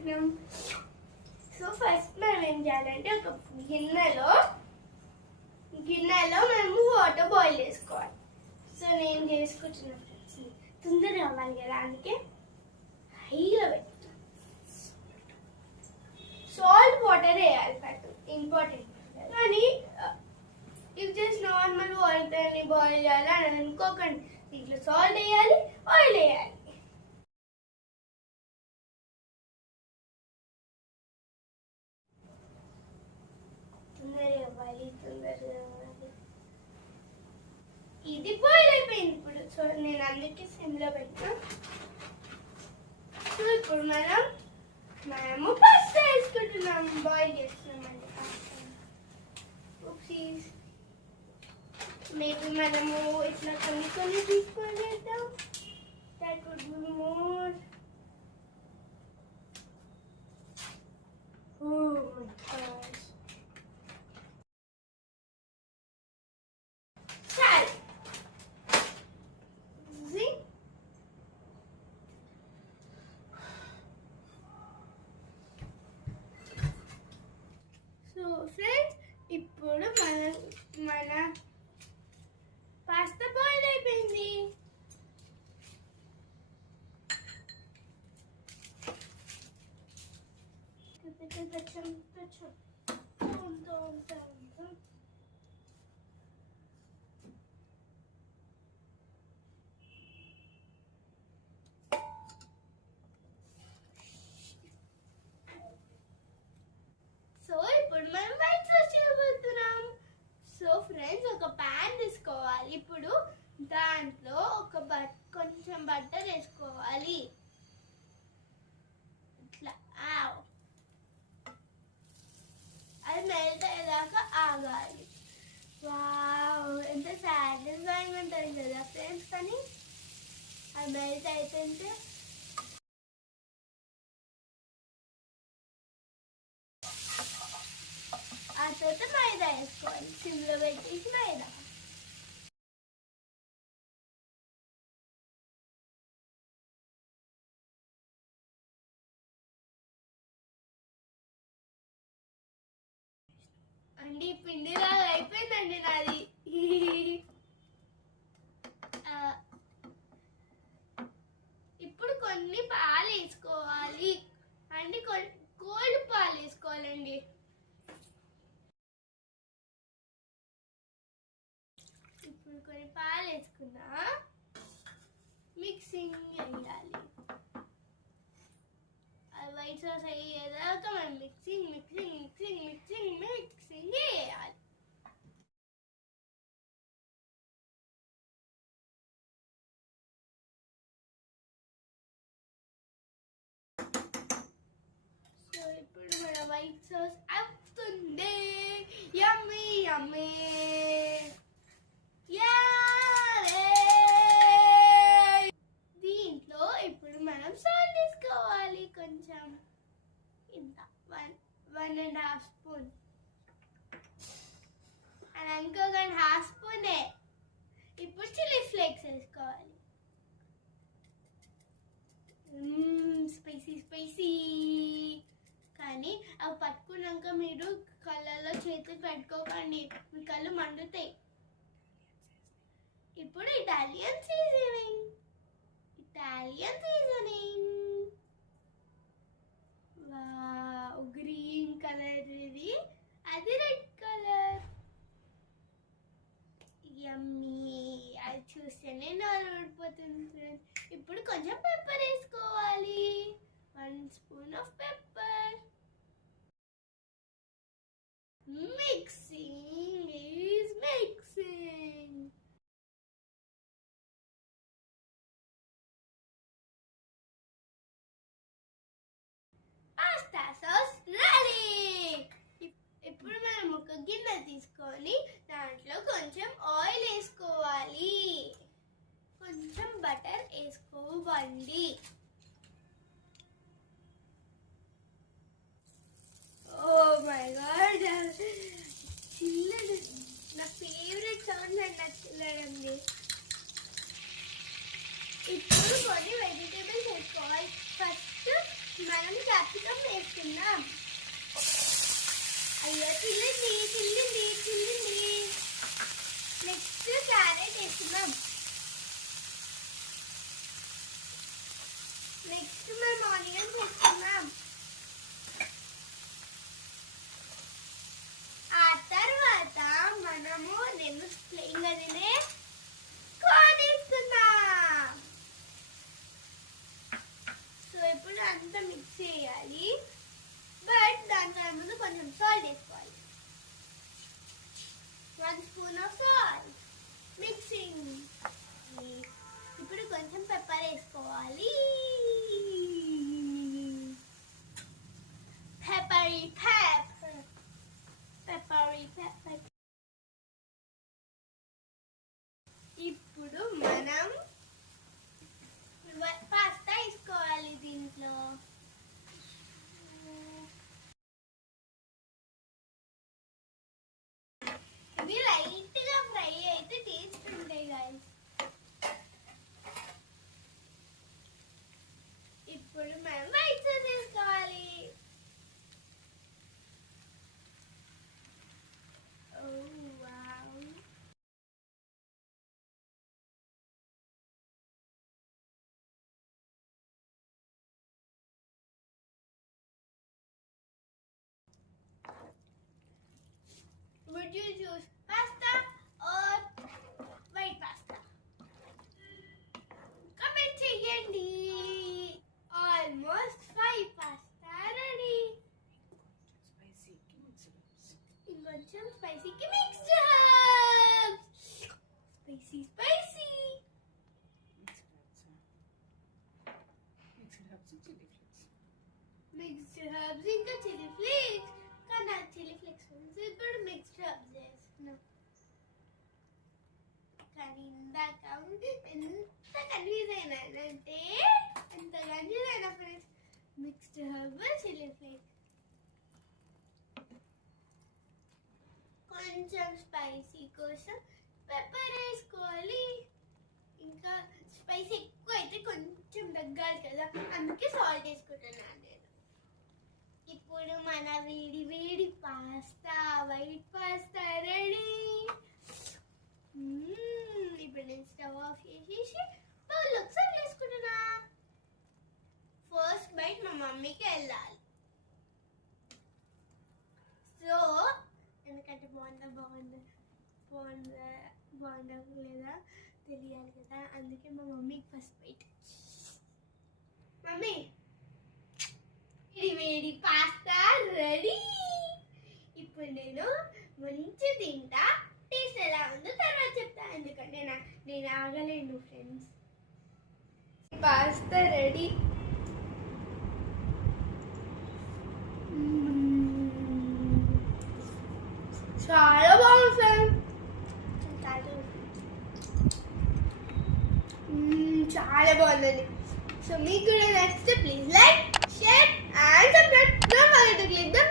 చేసుకుంటున్నాం. So first మనం ఏం చేయాలంటే ఒక గిన్నెలో మేము వాటర్ బాయిల్ చేసుకోవాలి. సో నేను చేసుకుంటున్నాను ఫ్రెండ్స్, తొందరగా అవ్వాలి కదా, అందుకే హైలో పెట్టుతాం. సాల్ట్ వాటర్ వేయాలి ఫస్ట్, ఇంపార్టెంట్. కానీ ఇది జస్ట్ నార్మల్ వాటర్ని బాయిల్ చేయాలి అని అనుకోకండి. దీంట్లో సాల్ట్ వేయాలి, ఆయిల్ వేయాలి. తొందరగా అవ్వాలి. ఇది బాయిల్ అయిపోయింది ఇప్పుడు. సో నేను అందుకే సిమ్లో పెట్టినా. సో ఇప్పుడు మనము పాస్తా వేసుకుంటున్నాం, బాయిల్ చేస్తున్నామండి. మేబీ మనము ఇట్లా కొన్ని తీసుకునేద్దాం. That would be more. Oh my God. So friends, ఇప్పుడు మన పాస్తా బాయిల్ అయిపోయింది. సో ఇప్పుడు మనం వైట్ సాస్ చేయబోతున్నాం. సో ఫ్రెండ్స్, ఒక ప్యాన్ తీసుకోవాలి. ఇప్పుడు దాంట్లో కొంచెం బట్టర్ వేసుకోవాలి. ఇట్లా అది మెల్ట్ అయ్యేదాకా ఆగాలి. వావ్, ఎంత సాటిస్ఫైయింగ్ ఉంటుంది కదా ఫ్రెండ్స్. కానీ అది మెల్ట్ అయిపోతే ఆ తర్వాత మైదా వేసుకోవాలి. సిమ్లో పెట్టేసి మైదా. అండి పిండిలాగా అయిపోయిందండి నాది. ఇప్పుడు కొన్ని పాలు వేసుకోవాలి అండి, కోల్డ్ పాలు వేసుకోవాలండి. ఇప్పుడు కొన్ని పాలు వేసుకున్నా, మిక్సింగ్ వేయాలి. వైట్ సాస్ అయ్యేదాకా మనం మిక్సింగ్ వేయాలి. సో ఇప్పుడు మన వైట్ సాస్ అవుతుంది. యమ్మీ యమ్మీ. దీంట్లో ఇప్పుడు మనం సాల్ట్ తీసుకోవాలి. కొంచెం ఇంత 1.5 స్పూన్ అని అనుకోగానే 1/2 స్పూనే. ఇప్పుడు చిల్లీ ఫ్లేక్స్ వేసుకోవాలి. స్పైసీ. కానీ అవి పట్టుకున్నాక మీరు కళ్ళల్లో చేతులు పెట్టుకోకండి, మీ కళ్ళు మండుతాయి. ఇప్పుడు Italian seasoning. Wow, green colour ఇది, అది రెడ్ కలర్. యమ్మీ. అది చూస్తేనే నోరు ఊడిపోతుంది ఫ్రెండ్స్. ఇప్పుడు కొంచెం పెప్పర్ వేసుకోవాలి. 1 spoon of pepper. Mixing. Pasta sauce ready. ఇప్పుడు మనం ఒక గిన్నె తీసుకొని దాంట్లో కొంచెం ఆయిల్ వేసుకోవాలి, కొంచెం బటర్ వేసుకోవాలి. ఓ మై గాడ్, చిల్లడు. నా ఫేవరెట్ సౌండ్ అండి నాకు చిల్లడండి. ఇప్పుడు కొన్ని వెజిటేబుల్స్ వేసుకోవాలి. ఫస్ట్ మనం క్యాప్సికమ్ నెక్స్ట్ మనం ఆనియన్స్ వేసుకున్నాం. ఆ తర్వాత నేను ప్లెయిన్ గా తినే కార్న్ వేసుకున్నా. సో ఇప్పుడు అంతా మిక్స్ చేయాలి. బట్ దానికన్నా ముందు కొంచెం సాల్ట్ వేసుకోవాలి. 1 స్పూన్ ఆఫ్ సాల్ట్. మిక్సింగ్. ఇప్పుడు కొంచెం పెప్పర్ వేసుకోవాలి. పెప్పరీ పెప్పర్. పెప్పరీ పెప్పర్. ఇప్పుడు మనం పాస్తా వేసుకోవాలి దీంట్లో. ఇవి లైట్ గా ఫ్రై అయితే టేస్ట్ ఉంటాయి గైస్. ఇప్పుడు మనం వైట్ సాస్ వేసుకోవాలి. Would you choose pasta or white pasta? Comment చేయండి. Almost 5 pasta ready. ఇంకొంచెం స్పైసీకి mixed herbs. Spicy mixed herbs ఇంకా చిల్లీ ఫ్లేక్స్. కానీ చిల్లీ ఫ్లేక్స్ ఇప్పుడు మిక్స్డ్ హర్బ్స్ చేస్తున్నాం. కానీ ఇందాక ఎంత కన్ఫ్యూజ్ అయినానంటే friends. Mixed herb chilli flakes. కొంచెం స్పైసీ కోసం పెప్పర్ వేసుకోవాలి. ఇంకా స్పైసీ ఎక్కువ అయితే కొంచెం తగ్గాలి కదా, అందుకే సాల్ట్ వేసుకుంటున్నాను నేను. ఇప్పుడు మన వేడి వేడి పాస్తా, వైట్ పాస్తా రెడీ. ఇప్పుడు నేను స్టవ్ ఆఫ్ చేసేసి బౌల్లోకి సర్వ్ చేసుకుంటున్నా. ఫస్ట్ బైట్ మా మమ్మీకి వెళ్ళాలి. సో ఎందుకంటే బాగుందా లేదా తెలియాలి కదా, అందుకే మా మమ్మీకి ఫస్ట్ బైట్. మమ్మీ, వేడి పాస్తా రెడీ. ఇప్పుడు నేను మంచి తింటా. టేస్ట్ ఎలా ఉందో తర్వాత చెప్తా, ఎందుకంటే నేను ఆగలేను ఫ్రెండ్స్. Pasta ready. చాలా బాగుంది ఫ్రెండ్స్. చాలా బాగుందండి. సో మీకు కూడా నచ్చితే please like, share and subscribe. Don't forget to click the